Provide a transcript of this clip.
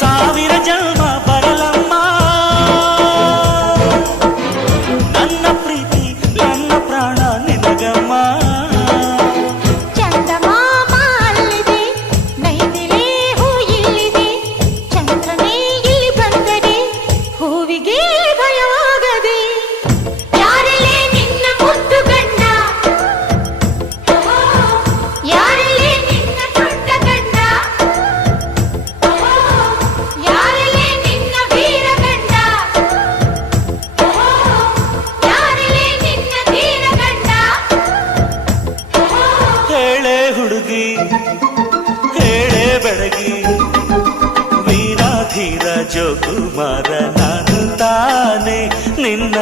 ಸಾವಿರ ಜನ್ಮ ಬರಲಮ್ಮ ನನ್ನ ಪ್ರೀತಿ ನನ್ನ ಪ್ರಾಣ ನಿನಗಮ್ಮ. ಚಂದಮಾಮ ಅಲ್ಲಿದೆ, ನೈದಿಲೆ ಹೂ ಇಲ್ಲಿದೆ, ಚಂದ್ರನೇ ಇಲ್ಲಿ ಬಂದರೆ ಹೂವಿಗೆ ಭಯವಾಗದೆ. ಯಾರಲೇ ನಿನ್ನ ಮುದ್ದು ಗಂಡ, ಯಾರಲೇ ನಿನ್ನ ದೊಡ್ಡ ಗಂಡ, ಯಾರಲೇ ನಿನ್ನ ವೀರ ಗಂಡ, ಯಾರಲೇ ನಿನ್ನ ಧೀರ ಗಂಡ. ಹೇಳೆ ಹುಡುಗಿ ಹೇಳೆ ಬೆಳಗಿ, ವೀರ ಧೀರ ಜೋಕುಮಾರ ನಾನು ತಾನೆ ನಿನ್ನ